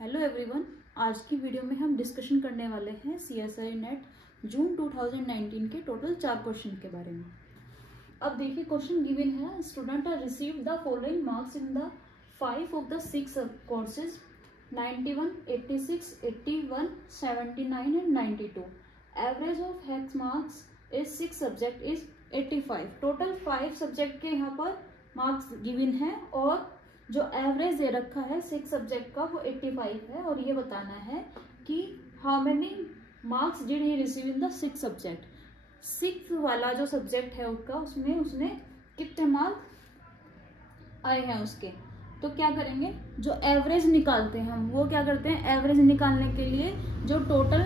Hello everyone, आज की video में हम डिस्कशन करने वाले हैं CSI नेट जून 2019 के टोटल 4 क्वेश्चन के बारे में। अब देखिए क्वेश्चन गिवन है, student are received the following marks in the 5 of the 6 courses 91, 86, 81, 79 and 92। Average of his marks is 6 subject is 85। Total 5 subject के यहाँ पर मार्क्स गिवन है और जो एवरेज दे रखा है 6 सब्जेक्ट का वो 85 है और ये बताना है कि how many marks did he receive in the 6 subject. 6 वाला जो सब्जेक्ट है उसका उसमें उसने कितने मार्क्स आए हैं उसके। तो क्या करेंगे, जो एवरेज निकालते हैं हम वो क्या करते हैं, एवरेज निकालने के लिए जो टोटल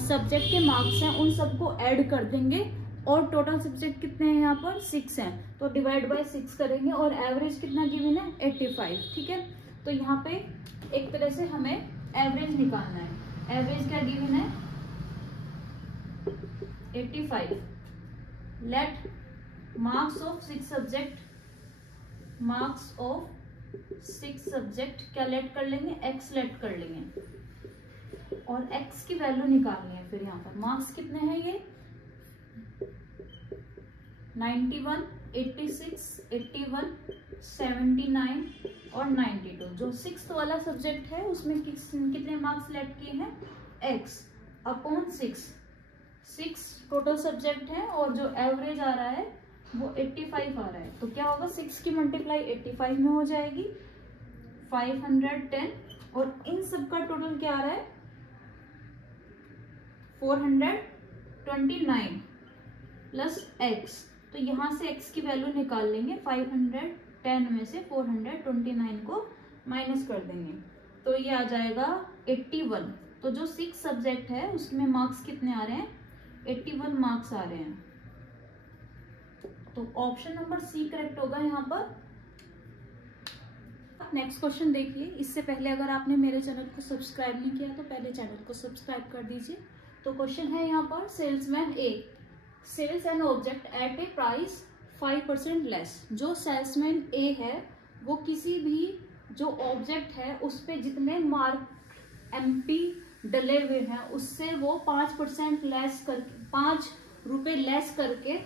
सब्जेक्ट के मार्क्स हैं उन सबको ऐड कर देंगे और टोटल सब्जेक्ट कितने हैं यहाँ पर 6 हैं तो डिवाइड बाय 6 करेंगे और एवरेज कितना गिवन है 85। ठीक है, तो यहाँ पे एक तरह से हमें एवरेज निकालना है। एवरेज क्या गिवन है 85। Let marks of 6 subject, marks of 6 subject क्या लेट कर लेंगे, x लेट कर लेंगे और x की वैल्यू निकालनी है। फिर यहाँ पर मार्क्स कितने हैं ये 91, 86, 81, 79 और 92। जो 6th वाला सब्जेक्ट है उसमें कितने मार्क्स लेट किए हैं x अपॉन 6 टोटल सब्जेक्ट है और जो एवरेज आ रहा है वो 85 आ रहा है। तो क्या होगा 6 की मल्टीप्लाई 85 में हो जाएगी 510 और इन सब का टोटल क्या आ रहा है 429 प्लस x। तो यहां से x की वैल्यू निकाल लेंगे, 510 में से 429 को माइनस कर देंगे तो ये आ जाएगा 81। तो जो 6 सब्जेक्ट है उसमें मार्क्स कितने आ रहे हैं 81 मार्क्स आ रहे हैं। तो ऑप्शन नंबर सी करेक्ट होगा यहाँ पर। नेक्स्ट क्वेश्चन देखिए, इससे पहले अगर आपने मेरे चैनल को सब्सक्राइब नहीं किया तो पहले चैनल को सब्सक्राइब कर दीजिए। तो क्वेश्चन है यहाँ पर, salesman A sells an object at a price 5% less. जो सेल्समैन ए है वो किसी भी जो ऑब्जेक्ट है उस पे जितने मार्क MP डले हुए हैं उससे वो 5% लेस करके 5 रुपए लेस करके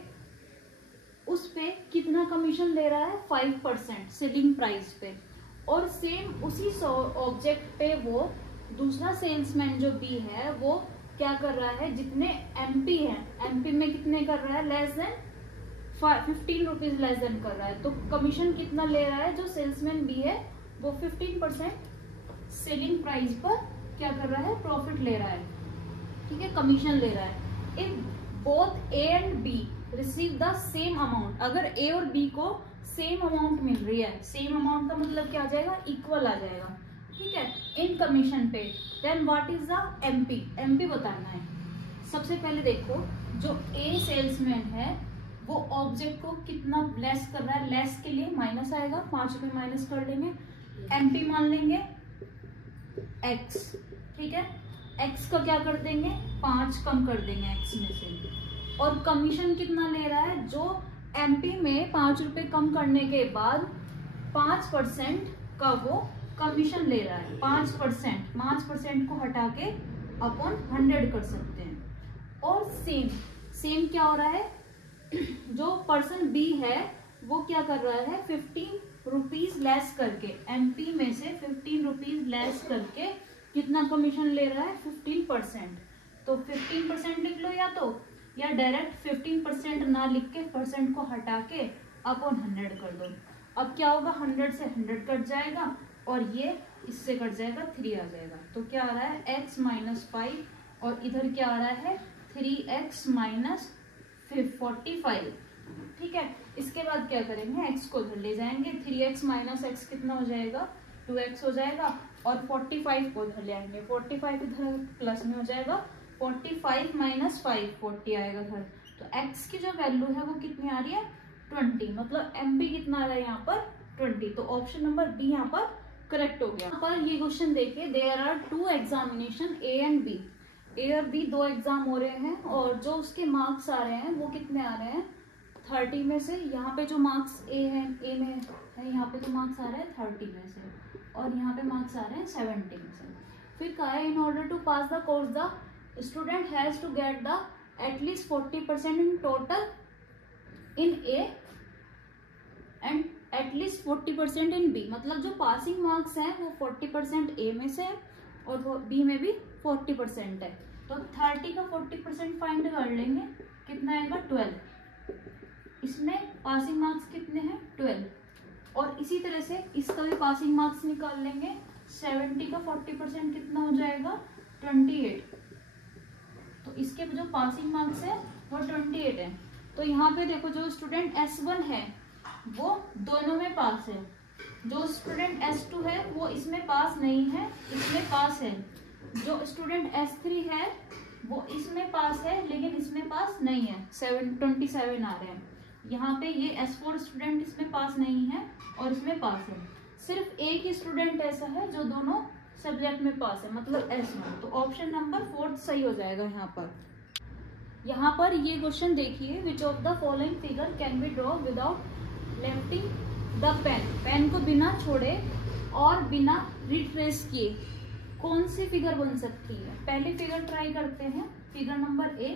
उस पे कितना कमीशन ले रहा है 5% सेलिंग प्राइस पे। और सेम उसी ऑब्जेक्ट पे वो दूसरा सेल्समैन जो बी है वो क्या कर रहा है, जितने MP है MP में कितने कर रहा है less than 15 rupees less than कर रहा है। तो कमीशन कितना ले रहा है, जो सेल्समैन बी है वो 15% सेलिंग प्राइस पर क्या कर रहा है प्रॉफिट ले रहा है। ठीक है, कमीशन ले रहा है। If both A and B receive the same amount, अगर ए और बी को सेम अमाउंट मिल रही है, सेम अमाउंट का मतलब क्या आ जाएगा इक्वल आ जाएगा। ठीक है, इन कमीशन पे then what is the MP बताना है। सबसे पहले देखो, जो ए सेल्समैन है वो ऑब्जेक्ट को कितना लेस कर रहा है, लेस के लिए माइनस आएगा, 5 रुपए माइनस कर लेंगे, MP मान लेंगे x। ठीक है, x का क्या कर देंगे 5 कम कर देंगे x में से। और कमीशन कितना ले रहा है, जो MP में 5 रुपए कम करने के बाद 5% का वो कमीशन ले रहा है। 5% को हटा के अपॉन 100 कर सकते हैं। और सेम क्या हो रहा है, जो पर्सन बी है वो क्या कर रहा है 15 रुपीज लेस करके, MP में से 15 रुपीज लेस करके कितना कमीशन ले रहा है 15%। तो 15% लिख लो या डायरेक्ट 15% ना लिख के परसेंट को हटा के अपॉन 100 कर दो। अब क्या होगा 100 से 100 कट जाएगा और ये इससे कट जाएगा 3 आ जाएगा। तो क्या आ रहा है x माइनस 5 और इधर क्या आ रहा है 3x माइनस 45। ठीक है, इसके बाद क्या करेंगे x को इधर ले जाएंगे, 3x माइनस x कितना हो जाएगा 2x हो जाएगा और 45 को इधर ले आएंगे, 45 इधर प्लस में हो जाएगा, 45 माइनस 5 40 आएगा इधर। तो x की जो वैल्यू है वो कितनी आ रही है 20, मतलब MP कितना आ रहा है यहाँ पर 20। तो ऑप्शन नंबर बी यहाँ पर करेक्ट हो गया। यहाँ पर ये क्वेश्चन देखिए, there are 2 examination A and B, A और B 2 एग्जाम हो रहे हैं और जो उसके मार्क्स आ रहे हैं वो कितने आ रहे हैं 30 में से। यहाँ पे जो मार्क्स A में है यहाँ पे जो मार्क्स आ रहे हैं 30 में से। और यहाँ पे मार्क्स आ रहे हैं 70 में से। फिर कहा है in order to pass the course the student has to get the at least 40% in total in A and at least 40% in B. मतलब जो पासिंग मार्क्स हैं वो 40% ए में से है और वो बी में भी 40% है। तो 30 का 40% फाइंड कर लेंगे, कितना आएगा 12। इसमें पासिंग मार्क्स कितने हैं 12। और इसी तरह से इसका भी पासिंग मार्क्स निकाल लेंगे। 70 का 40% कितना हो जाएगा 28। तो इसके जो पासिंग मार्क्स है वो 28 है। तो यहाँ पे देखो जो स्टूडेंट S1 है वो दोनों में पास है, जो स्टूडेंट S2 है वो इसमें पास नहीं है, इसमें पास है। जो स्टूडेंट S3 है वो इसमें पास है लेकिन इसमें पास नहीं है, 27 आ रहे हैं। यहाँ पे ये S4 स्टूडेंट इसमें पास नहीं है और इसमें पास है। सिर्फ एक ही स्टूडेंट ऐसा है जो दोनों सब्जेक्ट में पास है, मतलब S1। तो ऑप्शन नंबर 4 सही हो जाएगा यहाँ पर। यहाँ पर ये क्वेश्चन देखिए, which of the following figure can be draw without lifting the pen. Pen को बिना छोड़े और बिना रिट्रेस किए कौन सी फिगर बन सकती है। पहली फिगर ट्राई करते हैं, फिगर नंबर ए।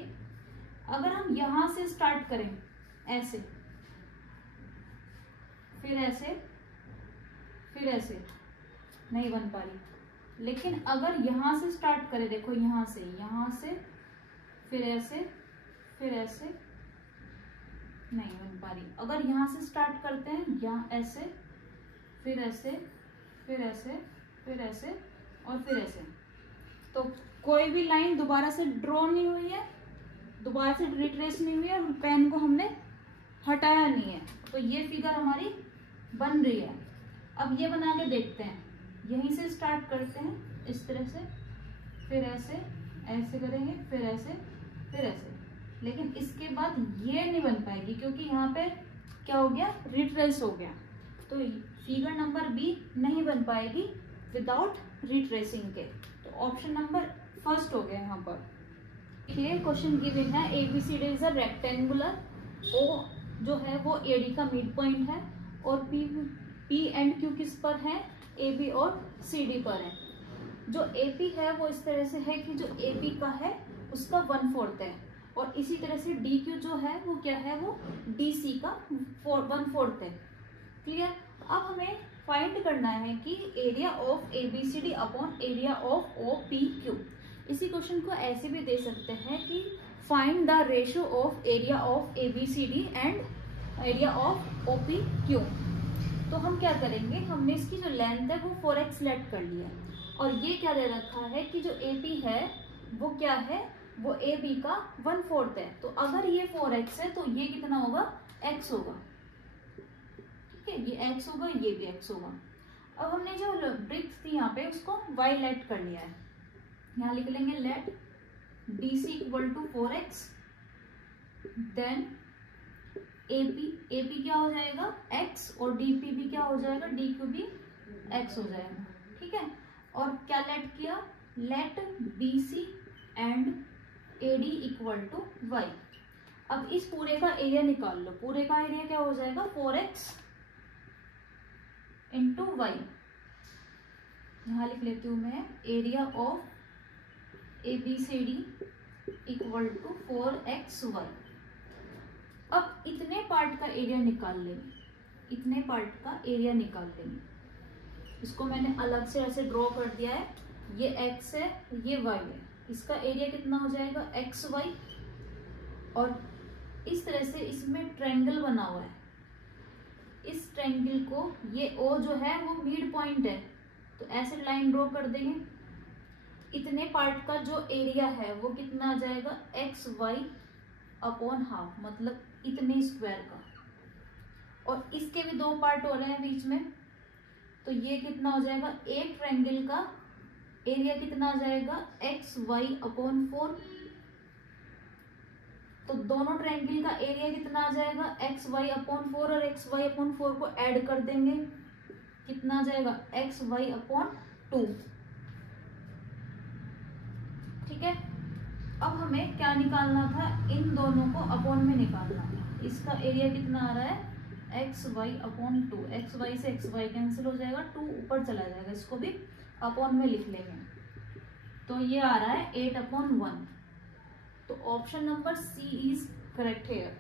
अगर हम यहां से स्टार्ट करें ऐसे, फिर ऐसे, फिर ऐसे, नहीं बन पा रही। लेकिन अगर यहां से स्टार्ट करें, देखो यहां से फिर ऐसे, फिर ऐसे, नहीं बन पा रही। अगर यहाँ से स्टार्ट करते हैं, यहाँ ऐसे, फिर ऐसे, फिर ऐसे, फिर ऐसे और फिर ऐसे, तो कोई भी लाइन दोबारा से ड्रॉ नहीं हुई है, दोबारा से रिट्रेस नहीं हुई है और पेन को हमने हटाया नहीं है। तो ये फिगर हमारी बन रही है। अब ये बना के देखते हैं। यहीं से स्टार्ट करते हैं इस तरह से, फिर ऐसे, ऐसे करेंगे, फिर ऐसे, फिर ऐसे। लेकिन इसके बाद ये नहीं बन पाएगी क्योंकि यहाँ पे क्या हो गया, रिट्रेस हो गया। तो फिगर नंबर बी नहीं बन पाएगी विदाउट रिट्रेसिंग के। तो ऑप्शन नंबर फर्स्ट हो गया यहाँ पर। देखिए क्वेश्चन गिवन है ABCD इज अ रेक्टेंगुलर, ओ जो है वो AD का मिड पॉइंट है और P एंड Q किस पर है, AB और CD पर है। जो AP है वो इस तरह से है कि जो AB का है उसका 1/4 है और इसी तरह से DQ जो है वो क्या है, वो DC का 1/4 है। क्लियर। अब हमें फाइंड करना है कि area of ABCD upon area of OPQ। इसी क्वेश्चन को ऐसे भी दे सकते हैं कि find the ratio of area of ABCD and area of OPQ। तो हम क्या करेंगे, हमने इसकी जो लेंथ है वो 4x लेट कर लिया और ये क्या दे रखा है कि जो AP है वो क्या है, वो AB का 1/4 है। तो अगर ये 4x है तो ये कितना होगा, x होगा। ठीक है, ये x होगा, ये भी x होगा। अब हमने जो ब्रिक्स थी यहाँ पे उसको y लेट कर लिया है। यहाँ लिख लेंगे let DC equal to 4x, then AP क्या हो जाएगा x और DP भी क्या हो जाएगा, DQ भी x हो जाएगा। ठीक है, और क्या लेट किया, let BC and AD equal to y। अब इस पूरे का एरिया निकाल लो। पूरे का एरिया क्या हो जाएगा, 4x इंटू y। यहां लिख लेती हूं मैं, area of ABCD equal to 4xy। अब इतने पार्ट का एरिया निकाल लेंगे, इतने पार्ट का एरिया निकाल लेंगे। इसको मैंने अलग से ऐसे ड्रॉ कर दिया है, ये x है, ये y है। इसका एरिया कितना हो जाएगा, xy। और इस तरह से इसमें ट्रायंगल बना हुआ है। इस ट्रायंगल को, ये O जो है वो मिड पॉइंट है, तो ऐसे लाइन ड्रॉ कर देंगे। इतने पार्ट का जो एरिया है वो कितना आ जाएगा, xy अपॉन हाफ, मतलब इतने स्क्वायर का। और इसके भी 2 पार्ट हो रहे हैं बीच में, तो ये कितना हो जाएगा, एक ट्रायंगल का एरिया कितना आ जाएगा, xy अपॉन 4। तो दोनों ट्रायंगल का एरिया कितना आ जाएगा, xy अपॉन 4 और xy अपॉन 4 को ऐड कर देंगे, कितना आ जाएगा, xy अपॉन 2। ठीक है, अब हमें क्या निकालना था, इन दोनों को अपॉन में निकालना था। इसका एरिया कितना आ रहा है, x y upon 2, x y से एक्स वाई कैंसिल हो जाएगा, 2 ऊपर चला जाएगा, इसको भी अपॉन में लिख लेंगे। तो ये आ रहा है 8/1। तो option number C is correct hair.